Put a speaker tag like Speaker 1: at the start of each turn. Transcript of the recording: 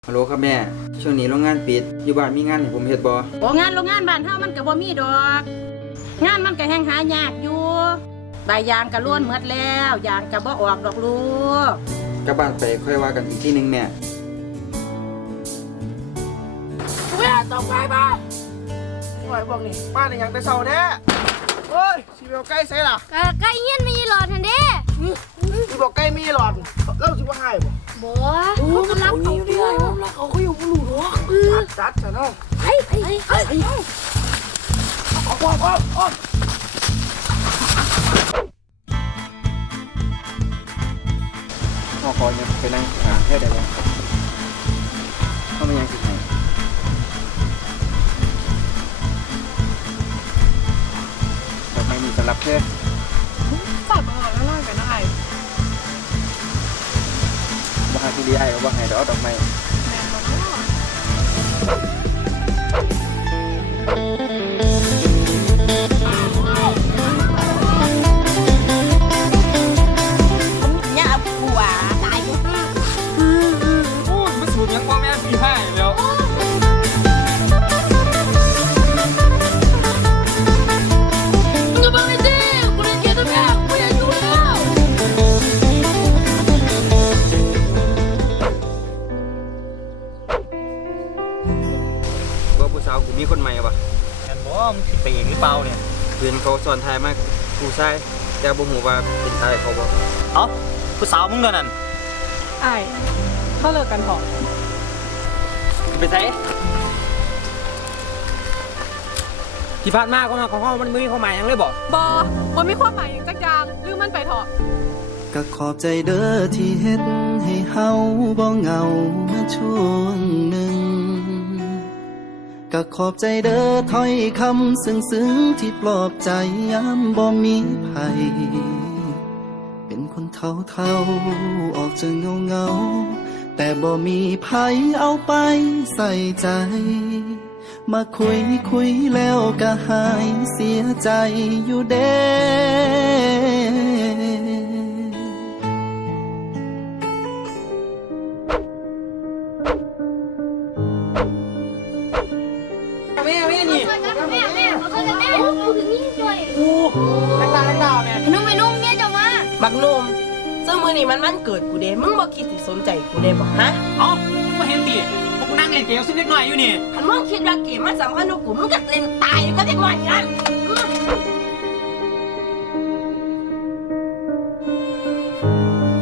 Speaker 1: ฮัลโหลครับแม่ช่วงนี้โรงงานปิดอยู่บ้านมีงานให้ผมเฮ็ดบ่
Speaker 2: โรงงานบ้านเฮามันก็บ่มีดอกงานมันก็แฮงหายากอยู่ใบยางก็ล้วนหมดแล้วยางก็บ่ออกดอกลูก
Speaker 1: กลับบ้านไปค่อยว่ากันอีกทีนึงแม่
Speaker 3: แม่ต้องไปบ้านหน่อยบอกนี่บ้านในยังแต่เช้าแน่เฮ้ยสิบอกใกล้ใส่ล่ะ
Speaker 4: ใกล้เฮียนมีหลอดทันเด้
Speaker 3: สิบอกใกล้มีหลอดแล้วสิว่าให้บ่
Speaker 4: บ่เขาก็รับเขาอยู่
Speaker 3: เขาก็อยู่บ่รู้หรอกจัดซะเนาะ
Speaker 4: ไป
Speaker 3: เอา
Speaker 1: ขอเนี่ยไปนั่งหาเฮ็ดได้บ่เขาไม่ยังสิให้ดอกไม้มีสำหรับเธอ
Speaker 2: ฝากก่อนแล้วน้อยกันได้
Speaker 1: บ่หาที่ดีไอ้ก็บ่ให้ดอกไม้
Speaker 2: เนี่ยผัวตายอยู่
Speaker 1: มันสูตรยังบ่แม่นพี่ให้แล้ว
Speaker 4: มึงก็บอกไอ้เด้กูเล่นเกมตัวแม่กูอยากอยู่แล้ว
Speaker 1: ว่าผู้สาวกูมีคนใหม่ป่ะ
Speaker 5: งั้นบ่มึงคิดไปเองหรือเปล่าเนี่ย
Speaker 1: เพื่อนเขาสอนทายมากกูใช่แต่บ่ฮู้ว่าเป็นทายเขาบ่
Speaker 5: เอ้าผู้สาวมึงเด้อนั่น
Speaker 2: ไอ้เขาเลิกกันพอ
Speaker 5: ไปไส
Speaker 6: ที่ผ่านมาของเขามันมีความหมายหยังเลยบอก
Speaker 2: บ่มีความหมายหยังจักอย่างหรือมันไปเถอะ
Speaker 7: ก็ขอบใจเด้อที่เฮ็ดให้เฮาบ่เหงามาช่วงหนึ่งก็ขอบใจเด้อถ้อยคำซึ้งๆที่ปลอบใจยามบ่มีภัยเป็นคนเฒ่าๆออกจะเงาๆแต่บ่มีภัยเอาไปใส่ใจมาคุยแล้วก็หายเสียใจอยู่เด้
Speaker 6: แม่นี่
Speaker 4: แม่ขอโทษนะแม่กูถึงนี่ช่วย
Speaker 3: แม่แม่
Speaker 4: นุ่มเมียจะมา
Speaker 8: บักหนุ่มซึ่งมื้อนี้มันเกิดกูเด้มึงบ่คิดสิสนใจกูเด้บ่ฮะ
Speaker 6: เอ้ามึงมาเห็นติพวกกูนั่งเล่นเกมซิเล็กน้อยอยู่นี่
Speaker 8: คันมึงคิดว่าเกมมันสำคัญกับกูมึงก็เล่นตายอยู่ก็เด็กน้อยนั่น